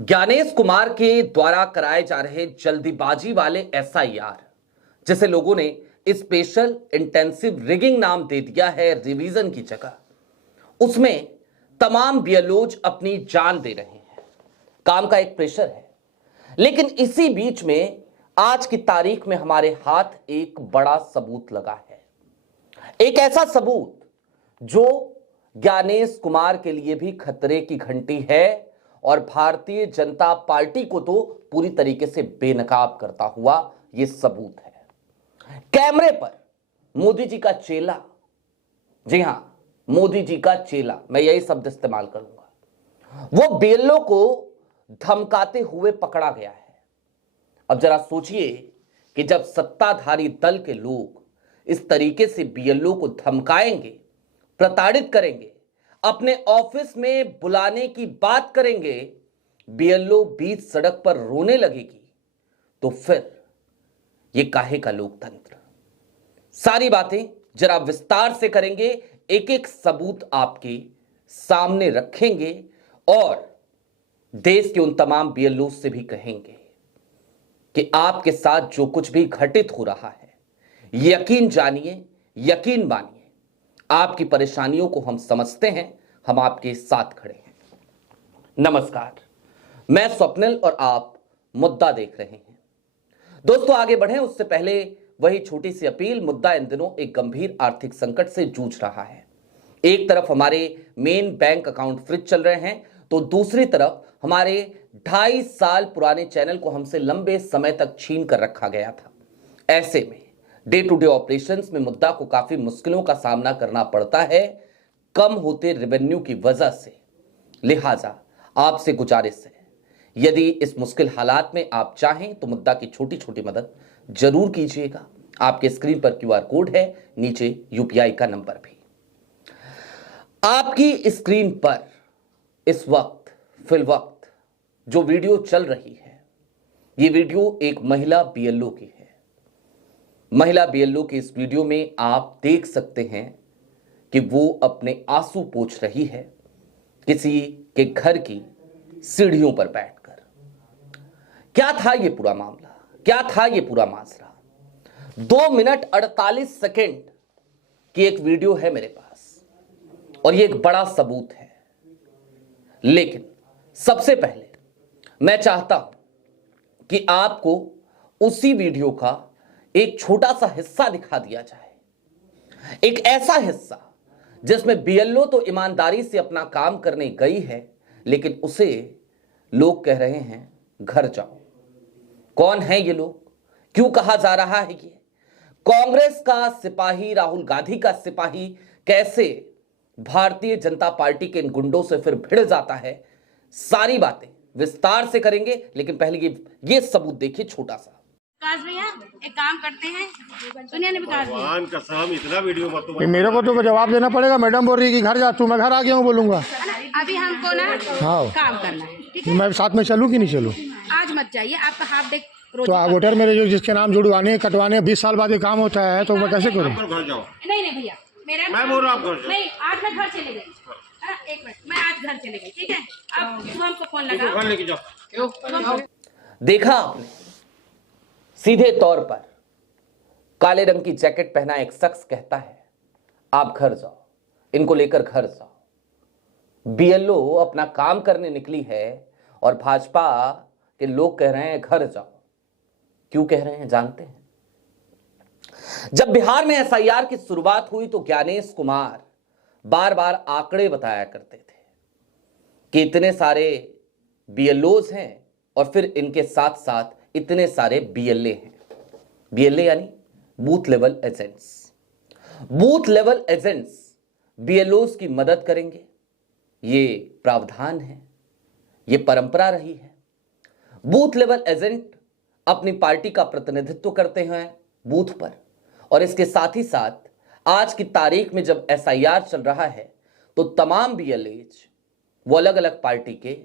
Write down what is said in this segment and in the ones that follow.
ज्ञानेश कुमार के द्वारा कराए जा रहे जल्दीबाजी वाले एसआईआर, जिसे लोगों ने स्पेशल इंटेंसिव रिगिंग नाम दे दिया है रिवीजन की जगह, उसमें तमाम बीएलओज अपनी जान दे रहे हैं। काम का एक प्रेशर है, लेकिन इसी बीच में आज की तारीख में हमारे हाथ एक बड़ा सबूत लगा है। एक ऐसा सबूत जो ज्ञानेश कुमार के लिए भी खतरे की घंटी है और भारतीय जनता पार्टी को तो पूरी तरीके से बेनकाब करता हुआ यह सबूत है। कैमरे पर मोदी जी का चेला, जी हां, मोदी जी का चेला, मैं यही शब्द इस्तेमाल करूंगा, वो बीएलओ को धमकाते हुए पकड़ा गया है। अब जरा सोचिए कि जब सत्ताधारी दल के लोग इस तरीके से बीएलओ को धमकाएंगे, प्रताड़ित करेंगे, अपने ऑफिस में बुलाने की बात करेंगे, बीएलओ बीच सड़क पर रोने लगेगी, तो फिर ये काहे का लोकतंत्र। सारी बातें जरा विस्तार से करेंगे, एक एक सबूत आपके सामने रखेंगे और देश के उन तमाम बीएलओ से भी कहेंगे कि आपके साथ जो कुछ भी घटित हो रहा है, यकीन जानिए, यकीन मानिए, आपकी परेशानियों को हम समझते हैं, हम आपके साथ खड़े हैं। नमस्कार, मैं स्वप्निल और आप मुद्दा देख रहे हैं। दोस्तों, आगे बढ़ें उससे पहले वही छोटी सी अपील। मुद्दा इन दिनों एक गंभीर आर्थिक संकट से जूझ रहा है। एक तरफ हमारे मेन बैंक अकाउंट फ्रीज चल रहे हैं, तो दूसरी तरफ हमारे 2.5 साल पुराने चैनल को हमसे लंबे समय तक छीन कर रखा गया था। ऐसे में डे टू डे ऑपरेशंस में मुद्दा को काफी मुश्किलों का सामना करना पड़ता है, कम होते रेवेन्यू की वजह से। लिहाजा आपसे गुजारिश है, यदि इस मुश्किल हालात में आप चाहें तो मुद्दा की छोटी छोटी मदद जरूर कीजिएगा। आपके स्क्रीन पर क्यूआर कोड है, नीचे यूपीआई का नंबर भी। आपकी स्क्रीन पर इस वक्त फिलवक्त जो वीडियो चल रही है, यह वीडियो एक महिला बीएलओ की है। महिला बीएलओ की इस वीडियो में आप देख सकते हैं कि वो अपने आंसू पोंछ रही है किसी के घर की सीढ़ियों पर बैठकर। क्या था ये पूरा मामला, क्या था ये पूरा माजरा? 2 मिनट 48 सेकेंड की एक वीडियो है मेरे पास और ये एक बड़ा सबूत है। लेकिन सबसे पहले मैं चाहता हूं कि आपको उसी वीडियो का एक छोटा सा हिस्सा दिखा दिया जाए। एक ऐसा हिस्सा जिसमें बीएलओ तो ईमानदारी से अपना काम करने गई है, लेकिन उसे लोग कह रहे हैं घर जाओ। कौन है ये लोग? क्यों कहा जा रहा है ये? कांग्रेस का सिपाही, राहुल गांधी का सिपाही कैसे भारतीय जनता पार्टी के इन गुंडों से फिर भिड़ जाता है? सारी बातें विस्तार से करेंगे, लेकिन पहले ये सबूत देखिए छोटा सा। विकास भैया एक काम करते हैं, सुनिए ना विकास भैया, भगवान कसम इतना वीडियो मत मेरे को तो जवाब देना पड़ेगा। मैडम बोल रही है कि घर जा तू, मैं घर आ गया हूँ बोलूंगा। अभी हमको ना हाँ, काम करना है, ठीक है? मैं साथ में चलूँ कि नहीं चलूँ? आज मत जाइए, आपका हाफ डे तो वोटर मेरे जो जिसके नाम जुड़वाने कटवाने 20 साल बाद ये काम होता है, तो मैं कैसे करूँ? घर जाओ। नहीं नहीं भैया, मेरा मैं बोल रहा हूँ नहीं, आज मैं घर चले गई। एक मिनट, मैं आज घर चले गई, ठीक है? अब तू हमको फोन लगाओ, घर लेके जाओ। देखा आपने, सीधे तौर पर काले रंग की जैकेट पहना एक शख्स कहता है आप घर जाओ, इनको लेकर घर जाओ। बीएलओ अपना काम करने निकली है और भाजपा के लोग कह रहे हैं घर जाओ। क्यों कह रहे हैं जानते हैं? जब बिहार में एसआईआर की शुरुआत हुई तो ज्ञानेश कुमार बार बार आंकड़े बताया करते थे कि इतने सारे बीएलओज हैं और फिर इनके साथ साथ इतने सारे बीएलए हैं। बीएलए यानी booth level agents. Booth level agents BLOs की मदद करेंगे, ये प्रावधान है, ये परंपरा रही है। बूथ लेवल एजेंट अपनी पार्टी का प्रतिनिधित्व करते हैं बूथ पर, और इसके साथ ही साथ आज की तारीख में जब एसआईआर चल रहा है तो तमाम बीएलएज, वो अलग अलग पार्टी के,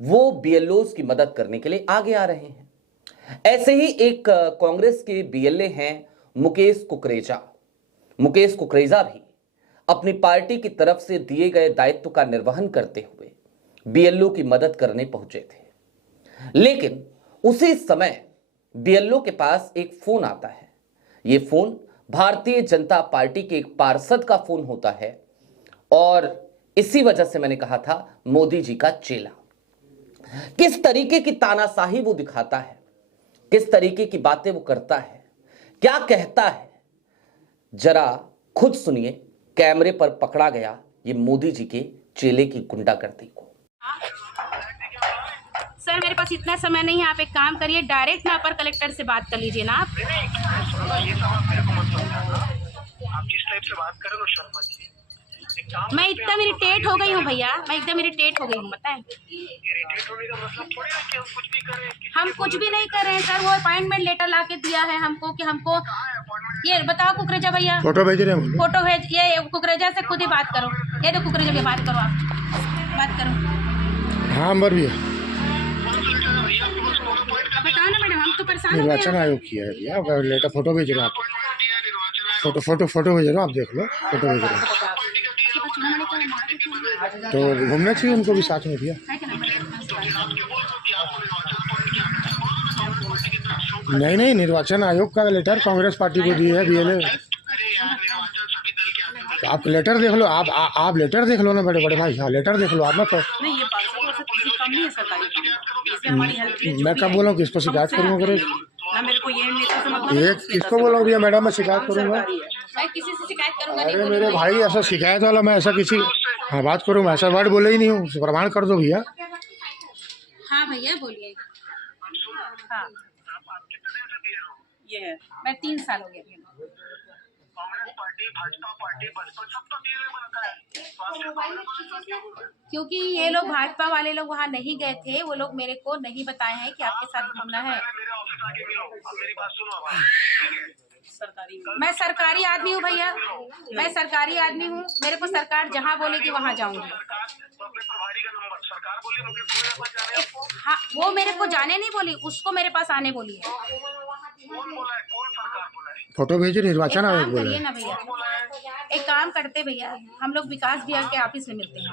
वो बीएलओज की मदद करने के लिए आगे आ रहे हैं। ऐसे ही एक कांग्रेस के बीएलए हैं मुकेश कुकरेजा। मुकेश कुकरेजा भी अपनी पार्टी की तरफ से दिए गए दायित्व का निर्वहन करते हुए बीएलओ की मदद करने पहुंचे थे। लेकिन उसी समय बीएलओ के पास एक फोन आता है। ये फोन भारतीय जनता पार्टी के एक पार्षद का फोन होता है और इसी वजह से मैंने कहा था मोदी जी का चेला। किस तरीके की तानाशाही वो दिखाता है, किस तरीके की बातें वो करता है, क्या कहता है, जरा खुद सुनिए। कैमरे पर पकड़ा गया ये मोदी जी के चेले की गुंडागर्दी को। सर मेरे पास इतना समय नहीं है, आप एक काम करिए, डायरेक्ट ना अपर कलेक्टर से बात कर लीजिए ना आप। ये सब मेरे को मत समझाना। आप जिस टाइप से बात करें ना शर्मा जी, एक काम मैं एकदम इरिटेट हो गई हूँ भैया, मैं एकदम इरिटेट हो गई हूँ। बताएं, इरिटेट होने का मतलब थोड़ी है कि हम कुछ भी करें। हम कुछ भी नहीं कर रहे हैं सर। वो अपॉइंटमेंट लेटर ला के दिया है हमको कि हमको ये बताओ कुकरेजा भैया, फोटो भेज रहे हैं। फोटो भेज। ये कुकरेजा से खुद ही बात करो। ये तो कुकरेजा की बात करो, आप बात करो। हाँ नंबर भी है। बताओ ना मैडम, हम तो परेशान हो गए निर्वाचन हैं। आयोग किया है भैया, लेटर फोटो भेज रहे हैं आप। फोटो भेज रहे हो आप, देख लो फोटो भेज रहे हैं। तो घूमना चाहिए उनको भी साथ में भैया। है क्या नंबर? नहीं, निर्वाचन आयोग का लेटर कांग्रेस पार्टी को दी है बीएलए। आप लेटर देख लो, आप लेटर देख लो ना बड़े भाई। हाँ लेटर देख लो आप ना। तो नहीं, ये 500 से किसी कम नहीं है सरकारी काम। इससे हमारी हेल्प के लिए मैं कब बोला हूँ किसको शिकायत करूँगा? ना मेरे को ये नेता से मतलब ये किसको बोला भैया? मैडम मैं शिकायत करूँगा। मैं किसी से शिकायत करूंगा नहीं। अरे मेरे भाई ऐसा शिकायत वाला मैं ऐसा किसी हाँ बात करूँ, मैं ऐसा वर्ड बोले ही नहीं हूँ। प्रमाण कर दो भैया। हाँ भैया बोलिए। हाँ ये है, मैं 3 साल हो गया भैया। कांग्रेस पार्टी, भाजपा पार्टी, बसपा सब तो बीएलए बनता है। क्योंकि ये लोग भाजपा वाले लोग वहाँ नहीं गए थे, वो लोग मेरे को नहीं बताए हैं कि आपके साथ घूमना है। मेरे ऑफिस आके मिलो, अब मेरी बात सुनो। अब ठीक है, मैं सरकारी आदमी हूँ भैया, मैं सरकारी आदमी हूँ। मेरे को सरकार जहाँ बोलेगी वहाँ जाऊंगी। सरकार तो अपने प्रभारी का नंबर सरकार बोली मुझे पूरे पास जाने। हाँ वो मेरे को जाने नहीं बोली, उसको मेरे पास आने बोली है। कौन बोला है? कौन सरकार बोला है? फोटो भेजिए, निर्वाचन एक आयोग काम बोला करिए है। ना भैया, एक काम करते भैया, हम लोग विकास भैया के ऑफिस में मिलते हैं।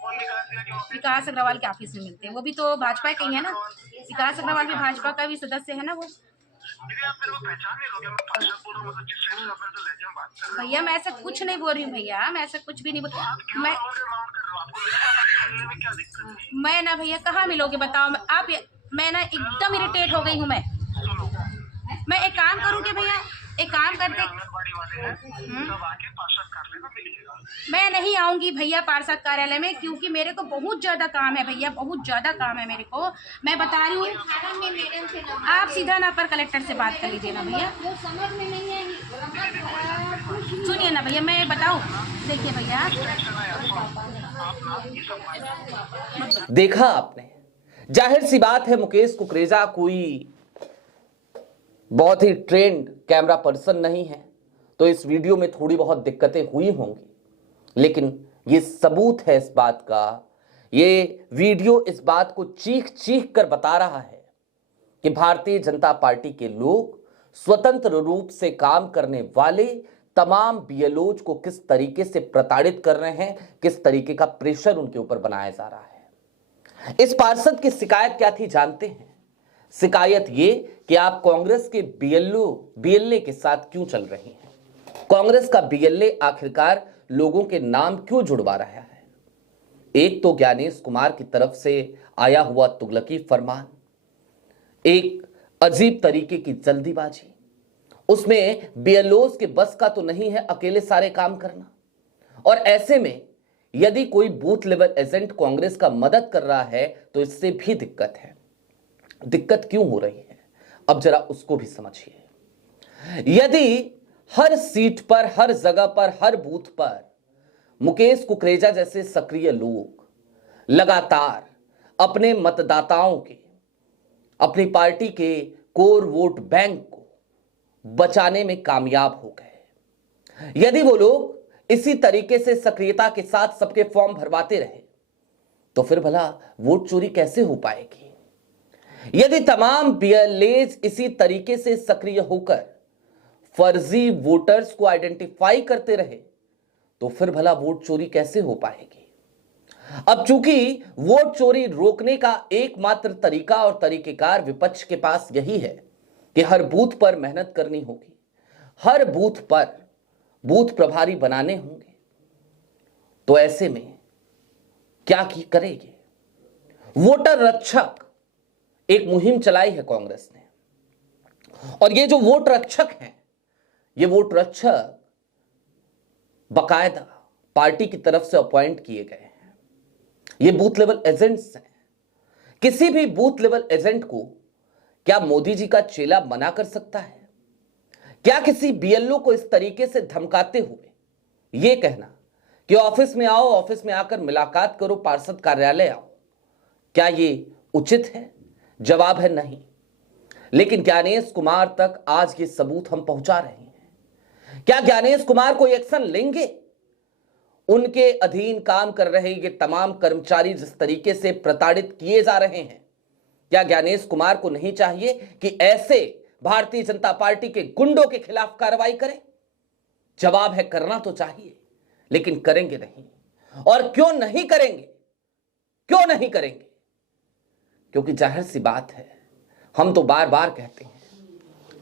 कौन विकास दिया जो विकास अग्रवाल के ऑफिस में मिलते हैं। वो भी तो भाजपा के ही है ना। विकास अग्रवाल भी भाजपा का भी सदस्य है ना वो। दीदी आप मेरे को पहचान नहीं लोगे? मैं पार्षद बोल रहा हूँ, मतलब जिस टाइप से आप मेरे को लेके बात कर रहे हो। भैया मैं ऐसा कुछ नहीं बोल रही हूँ भैया, मैं ऐसा कुछ भी नहीं बोल। मैं राउंड कर रहे हो, आपको मेरे पास आके मिलने में क्या दिक्कत है? मैं ना भैया कहाँ मिलोगे बताओ। आप मैं ना एकदम इरिटेट हो गई हूँ। मैं एक काम करूँ कि भैया, एक काम करते, आंगनबाड़ी वाले हैं, सब आके पार्षद कार्यालय में मिलिएगा। मैं नहीं आऊंगी भैया पार्षद कार्यालय में, क्योंकि मेरे को बहुत ज्यादा काम है भैया, बहुत ज्यादा काम है मेरे को। मैं बता रही हूँ, आप सीधा ना अपर कलेक्टर से बात कर लीजिए ना भैया। सुनिए ना भैया, मैं बताऊँ, देखिए भैया। देखा आपने, जाहिर सी बात है मुकेश कुकरेजा कोई बहुत ही ट्रेंड कैमरा पर्सन नहीं है, तो इस वीडियो में थोड़ी बहुत दिक्कतें हुई होंगी, लेकिन ये सबूत है इस बात का। ये वीडियो इस बात को चीख चीख कर बता रहा है कि भारतीय जनता पार्टी के लोग स्वतंत्र रूप से काम करने वाले तमाम बीएलओज को किस तरीके से प्रताड़ित कर रहे हैं, किस तरीके का प्रेशर उनके ऊपर बनाया जा रहा है। इस पार्षद की शिकायत क्या थी जानते हैं? शिकायत ये कि आप कांग्रेस के बीएलए के साथ क्यों चल रही हैं? कांग्रेस का बीएलए आखिरकार लोगों के नाम क्यों जुड़वा रहा है? एक तो ज्ञानेश कुमार की तरफ से आया हुआ तुगलकी फरमान, एक अजीब तरीके की जल्दीबाजी, उसमें बीएलओज के बस का तो नहीं है अकेले सारे काम करना। और ऐसे में यदि कोई बूथ लेवल एजेंट कांग्रेस का मदद कर रहा है तो इससे भी दिक्कत है। दिक्कत क्यों हो रही है अब जरा उसको भी समझिए। यदि हर सीट पर, हर जगह पर, हर बूथ पर मुकेश कुकरेजा जैसे सक्रिय लोग लगातार अपने मतदाताओं के, अपनी पार्टी के कोर वोट बैंक को बचाने में कामयाब हो गए, यदि वो लोग इसी तरीके से सक्रियता के साथ सबके फॉर्म भरवाते रहे तो फिर भला वोट चोरी कैसे हो पाएगी? यदि तमाम बीएलएज इसी तरीके से सक्रिय होकर फर्जी वोटर्स को आइडेंटिफाई करते रहे तो फिर भला वोट चोरी कैसे हो पाएगी? अब चूंकि वोट चोरी रोकने का एकमात्र तरीका और तरीकेकार विपक्ष के पास यही है कि हर बूथ पर मेहनत करनी होगी, हर बूथ पर बूथ प्रभारी बनाने होंगे, तो ऐसे में क्या करेंगे? वोटर रक्षक एक मुहिम चलाई है कांग्रेस ने, और ये जो वोट रक्षक हैं, ये वोट रक्षक बकायदा पार्टी की तरफ से अपॉइंट किए गए हैं। ये बूथ लेवल एजेंट्स हैं। किसी भी बूथ लेवल एजेंट को क्या मोदी जी का चेला मना कर सकता है? क्या किसी बीएलओ को इस तरीके से धमकाते हुए यह कहना कि ऑफिस में आओ, ऑफिस में आकर मुलाकात करो, पार्षद कार्यालय आओ, क्या ये उचित है? जवाब है नहीं। लेकिन ज्ञानेश कुमार तक आज ये सबूत हम पहुंचा रहे हैं। क्या ज्ञानेश कुमार कोई एक्शन लेंगे? उनके अधीन काम कर रहे ये तमाम कर्मचारी जिस तरीके से प्रताड़ित किए जा रहे हैं, क्या ज्ञानेश कुमार को नहीं चाहिए कि ऐसे भारतीय जनता पार्टी के गुंडों के खिलाफ कार्रवाई करें? जवाब है करना तो चाहिए, लेकिन करेंगे नहीं। और क्यों नहीं करेंगे? क्यों नहीं करेंगे? क्योंकि जाहिर सी बात है, हम तो बार बार कहते हैं,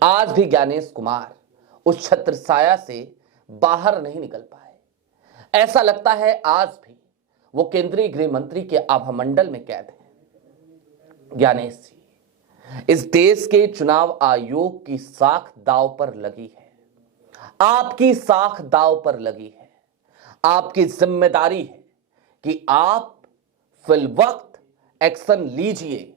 आज भी ज्ञानेश कुमार उस छत्र छाया से बाहर नहीं निकल पाए। ऐसा लगता है आज भी वो केंद्रीय गृह मंत्री के आभामंडल में कैद हैं। ज्ञानेश जी, इस देश के चुनाव आयोग की साख दांव पर लगी है, आपकी साख दांव पर लगी है। आपकी जिम्मेदारी है कि आप फिलवक्त एक्शन लीजिए,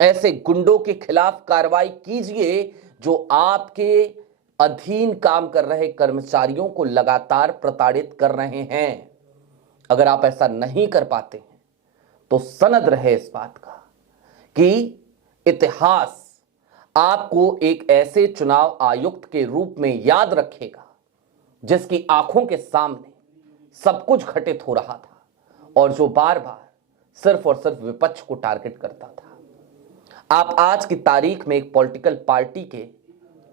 ऐसे गुंडों के खिलाफ कार्रवाई कीजिए जो आपके अधीन काम कर रहे कर्मचारियों को लगातार प्रताड़ित कर रहे हैं। अगर आप ऐसा नहीं कर पाते हैं तो सनद रहे इस बात का कि इतिहास आपको एक ऐसे चुनाव आयुक्त के रूप में याद रखेगा जिसकी आंखों के सामने सब कुछ घटित हो रहा था और जो बार बार सिर्फ और सिर्फ विपक्ष को टारगेट करता था। आप आज की तारीख में एक पॉलिटिकल पार्टी के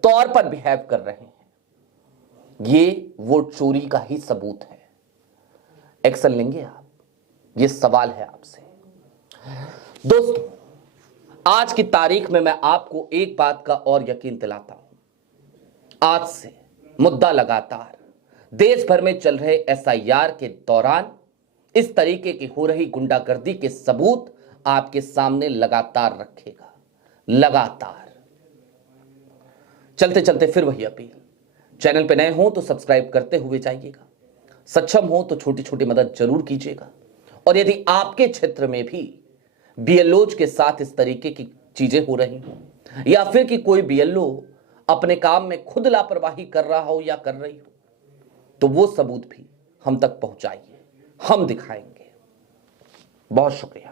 तौर पर बिहेव कर रहे हैं। ये वोट चोरी का ही सबूत है। एक्शन लेंगे आप? ये सवाल है आपसे। दोस्तों, आज की तारीख में मैं आपको एक बात का और यकीन दिलाता हूं। आज से मुद्दा लगातार देश भर में चल रहे एसआईआर के दौरान इस तरीके की हो रही गुंडागर्दी के सबूत आपके सामने लगातार रखेगा। लगातार। चलते चलते फिर वही अपील, चैनल पे नए हो तो सब्सक्राइब करते हुए जाइएगा, सक्षम हो तो छोटी छोटी मदद जरूर कीजिएगा। और यदि आपके क्षेत्र में भी बीएलओज के साथ इस तरीके की चीजें हो रही हो या फिर कि कोई बीएलओ अपने काम में खुद लापरवाही कर रहा हो या कर रही हो, तो वो सबूत भी हम तक पहुंचाइए, हम दिखाएंगे। बहुत शुक्रिया।